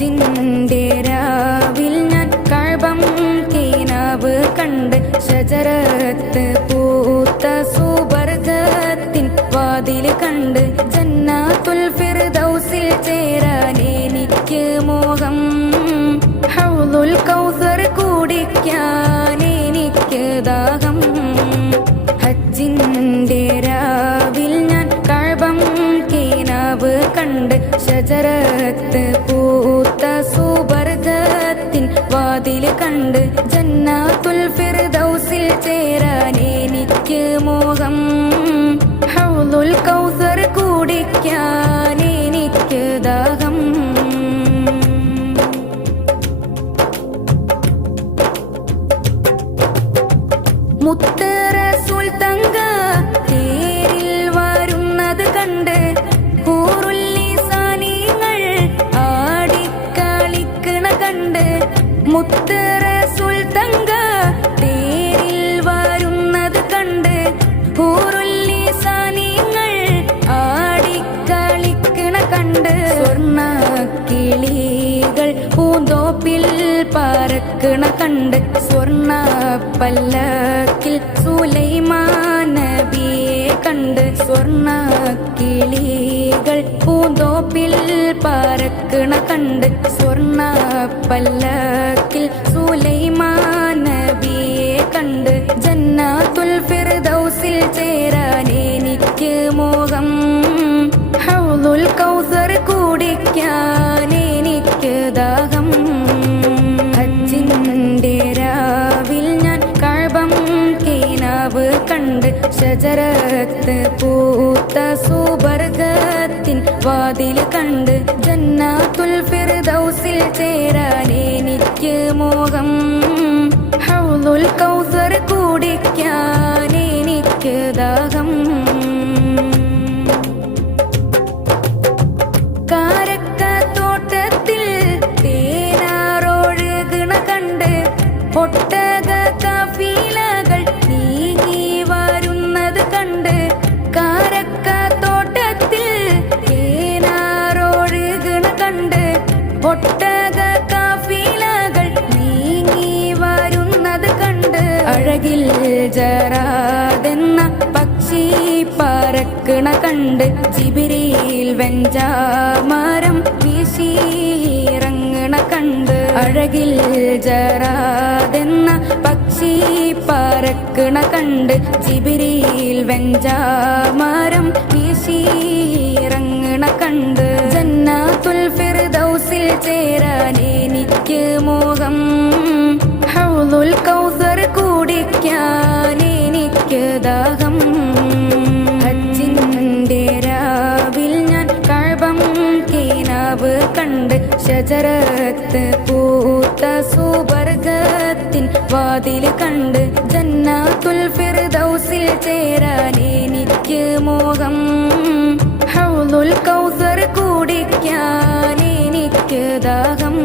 ഹജ്ജിന്റെ രാവിൽ ഞാൻ കഅബം കിനാവ് കണ്ട് ഷജറത്ത് പൂത്ത സുബർഗത്തിൻ വാതിൽ കണ്ട് ജന്നാത്തുൽ ഫിർദൗസിൽ ചേരാൻ എനിക്ക് മോഹം ഹൗലുൽ കൗസർ കുടിക്കാൻ എനിക്ക് ദാഹം ഹജ്ജിന്റെ രാവിൽ ഞാൻ കഅബം കിനാവ് കണ്ട് ഷജറത്ത് പൂത്ത സുബർഗത്തിൻ വാതിൽ കണ്ട് ജന്നാത്തുൽ ഫിർദൗസിൽ ചേരാൻ എനിക്ക് മോഹം ഹൗലുൽ കൗസർ കുടിക്കാൻ എനിക്ക് ദാഹം മുത്ത് റസൂൽ തങ്ക തേരിൽ വരുന്നത് കണ്ട് ഹൂറുൽ ലിസാനികൾ ആടിക്കളിക്കണ കണ്ട് മുത്ത് റസൂൽ തങ്ക തേരിൽ വരുന്നത് കണ്ട് ഹൂറുൽ ലിസാനികൾ ആടിക്കളിക്കണ കണ്ട് സ്വർണ്ണ കിളികൾ പൂന്തോപ്പിൽ പറക്കണ കണ്ട് സ്വർണ്ണ പല്ലക്കിൽ സുലൈമാൻ നബിയെ കണ്ട് സ്വർണ്ണ കിളികൾ പൂന്തോപ്പിൽ പറക്കണ കണ്ട് സ്വർണ്ണ പല്ലക്കിൽ സുലൈമാൻ നബിയെ കണ്ട് ജന്നാത്തുൽ ഫിർദൗസിൽ ചേരാൻ എനിക്ക് മോഹം ഹൗലുൽ കൗസർ കുടിക്കാൻ എനിക്ക് ദാഹം ഹജ്ജിന്റെ രാവിൽ ഞാൻ കഅബം കിനാവ് കണ്ട് ഷജറത്ത് പൂത്ത സുബർഗത്തിൻ വാതിൽ കണ്ട് ജന്നാത്തുൽ ഫിർദൗസിൽ ചേരാൻ എനിക്ക് മോഹം ഹൗലുൽ കൗസർ കുടിക്കാൻ എനിക്ക് ദാഹം ഒട്ടക കാഫിലകൾ നീങ്ങി വരുന്നത് കണ്ട് കാരക്കത്തോട്ടത്തിൽ തേനാറൊഴുകണ കണ്ട് ഒട്ടക കാഫിലകൾ നീങ്ങി വരുന്നത് കണ്ട് അഴകിൽ ജറാദെന്ന പക്ഷി പറക്കണ കണ്ട് ജിബ്രീൽ വെഞ്ചാമരം വീശിയിറങ്ങണ കണ്ട് അഴകിൽ ജറാദെന്ന പക്ഷി പറക്കണ കണ്ട് ജിബ്രീൽ വെഞ്ചാമരം വീശിയിറങ്ങണ കണ്ട് ജന്നാത്തുൽ ഫിർദൗസിൽ ചേരാൻ എനിക്ക് മോഹം ഹൗലുൽ കൗസർ കുടിക്കാൻ എനിക്ക് ദാഹം ഹജ്ജിന്റെ രാവിൽ ഞാൻ കഅബം കിനാവ് കണ്ട് ഷജറത്ത് പൂത്ത സുബർഗത്തിൻ വാതിൽ കണ്ട് ജന്നാത്തുൽ ഫിർദൗസിൽ ചേരാൻ എനിക്ക് മോഹം ഹൗലുൽ കൗസർ കുടിക്കാൻ എനിക്ക് ദാഹം